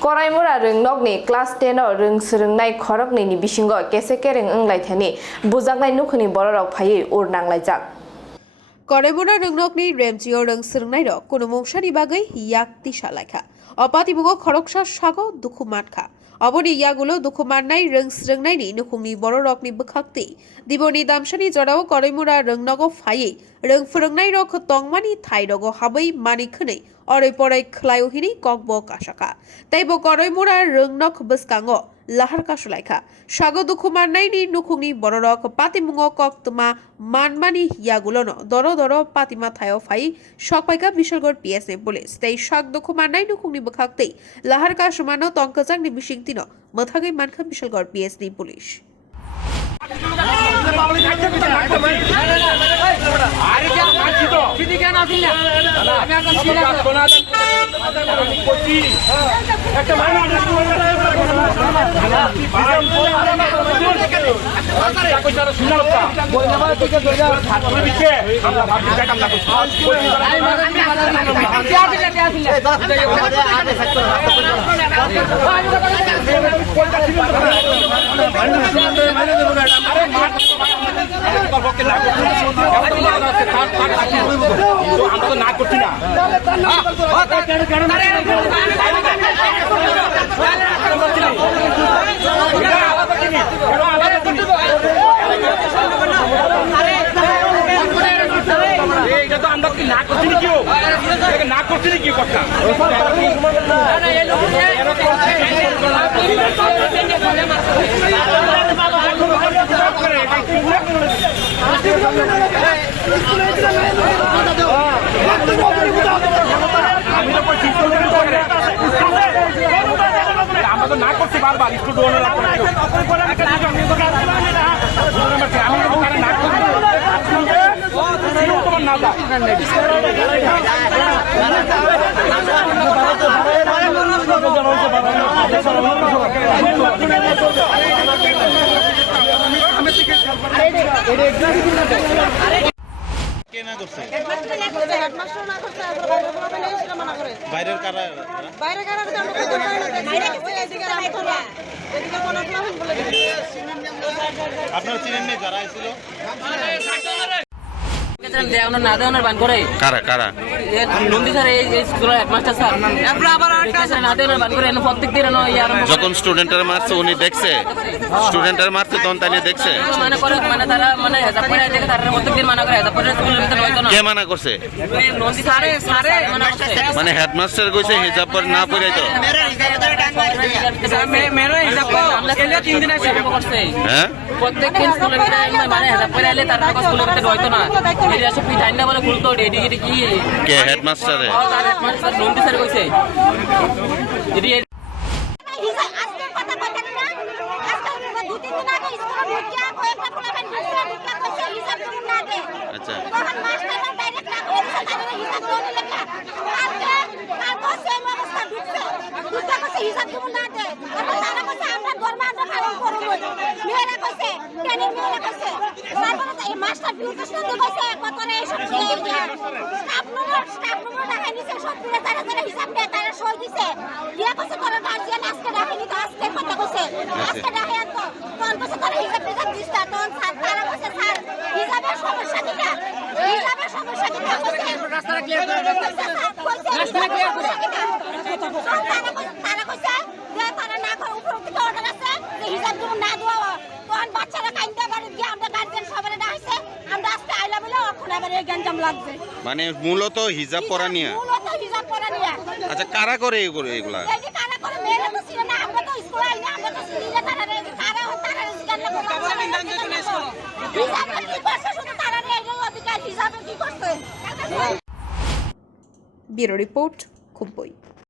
Koraimura Ringnogni class 10 or Rings Ringnai Korokni Bishingo, Kesekering Unglaitani, Buzangai Nukuni Borok Pai or Nanglajak. Koraimura Ringnogni Remjio Rings Ringnaido, Kunumshani Bagai, Yakti Shalaka, Opatibugo Koroksha Shago, Dukumatka. অবনি ইয়াগুলো দুখুমান্নাই রংসরংনাইনি নুখুংনি বড় রকনি বখাক্তি দিবনি দামশানি জড়াও Karaimura রংনগো ফাইয়ে রংফরংনাই rock তংমানি থাইরগো হাবৈ মানিখनै অरै পरै খ্লায়হিনি ককব কাশাকা তাইবো Karaimura রংনক বসকাঙ্গো লাহার কাশলাইখা sago দুখুমান্নাইনি নুখুংনি বড় rock পাতিমুঙ্গ কক্তমা মানমানি ইয়াগুলোনো দর দর পাতিমা thio phi সকপাইকা Bishalgarh পিএসএ police তাই সাগ দুখুমান্নাই নুখুংনি বখাক্তি লাহার কাশমানো তংকাজাংনি বিশিং তিনো মথাগৈ মানখা Bishalgarh PSD police আমরা তো না করছি না এটা তো আমরা কি না করছি না কেউ না করছি না কি কথা আমরা তো না করছি বারবার স্টুডেন্ট বাইরের কারা আপনারা চিনেন না যারা ছিল যখন স্টুডেন্টের মারছে উনি দেখছে স্টুডেন্টের মারছে তখন তাই দেখছে কে মানা করছে মানে হেডমাস্টার কইছে হিজাব পরে না পরে তো হ্যাঁ প্রত্যেকদিন স্কুলের মানে হেজাব পরে আইলে তার স্কুলের ভিতরে হয়তো না এরিয়া সব পিটাই না বলে খুলতো এডি কি কে হেডমাস্টারে হেডমাস্টার নন্দি স্যার কইছে যদি আজকে কথা কথা না আজকে দুই তিন দিন আগে স্কুলে ঢুকিয়া কয়েকটা পোলাবেন ঢুকিয়া কইছে হিসাব করুন না আগে আচ্ছা তখন মাস্টাররা ডাইরেক্ট না কইছে তাহলে হিসাব করুন লেখা আজকে তারপর সেই অবস্থা ঢুকছে কইছে হিসাব করুন না আগে তারা কইছে আমরা গরমা আমরা পালন করব মেয়েরা কইছে কেন মেয়েরা কইছে তারপর এই মাস্টার বিউটি শুনতে কইছে কতরে এইসব স্টাফ নম্বর দেখাই নিছে সব পুরো তারা হিসাব দেয় তারা সই দিছে দিয়া কইছে তোরা গার্জিয়ান আজকে দেখাইনি তো আজকে কথা কইছে আজকে দেখাই তো তখন কইছে তোরা হিসাব দিছ না তখন স্যার তারা কইছে স্যার হিসাবের সমস্যা কিটা কইছে রাস্তা ক্লিয়ার করে রাস্তা ক্লিয়ার করে তারা কইছে যে তারা না করে উপর থেকে অর্ডার আছে যে হিসাব তুমি না দেওয়া তখন বাচ্চারা কাইন্দা বাড়ি গিয়ে আমরা গার্জিয়ান সবারে ডাকছে আমরা আজকে আইলা বলে এখন আবার এই গঞ্জাম লাগবে মানে মূলত হিজাব পরা নিয়া আচ্ছা কারা করে এগুলা এই যে কারা করে মেয়েরা তো ছিল না আমরা তো স্কুলে আই না আমরা তো সিনি না তারা জিজ্ঞাসা হিসাব কি করছে শুধু তারা এই অধিকার হিসাবে কি করছে ব্যুরো রিপোর্ট খুবই